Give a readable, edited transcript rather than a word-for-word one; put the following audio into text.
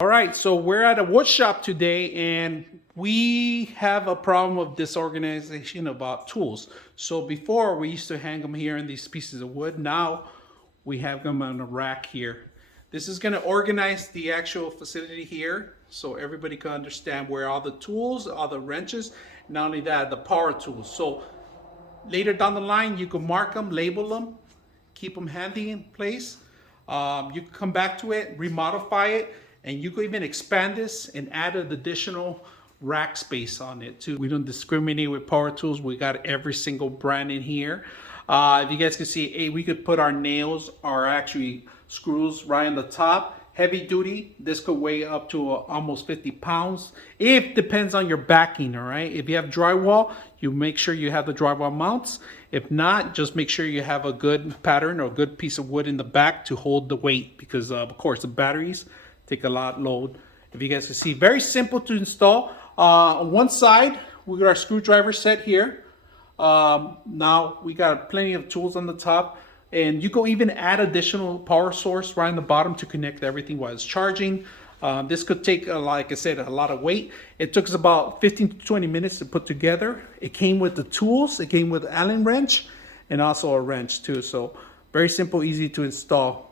All right, so we're at a wood shop today and we have a problem of disorganization about tools. So before we used to hang them here in these pieces of wood. Now we have them on a rack here. This is gonna organize the actual facility here so everybody can understand where all the tools, all the wrenches, not only that, the power tools. So later down the line, you can mark them, label them, keep them handy in place. You can come back to it, remodify it, and you can even expand this and add an additional rack space on it too. We don't discriminate with power tools. We got every single brand in here. If you guys can see, we could put our nails, our actually screws right on the top. Heavy duty, this could weigh up to almost 50 pounds. It depends on your backing, all right? If you have drywall, you make sure you have the drywall mounts. If not, just make sure you have a good pattern or a good piece of wood in the back to hold the weight because of course the batteries take a lot load. If you guys can see, very simple to install. On one side, we got our screwdriver set here. Now we got plenty of tools on the top. And you can even add additional power source right on the bottom to connect everything while it's charging. This could take, like I said, a lot of weight. It took us about 15 to 20 minutes to put together. It came with the tools. It came with Allen wrench and also a wrench too. So very simple, easy to install.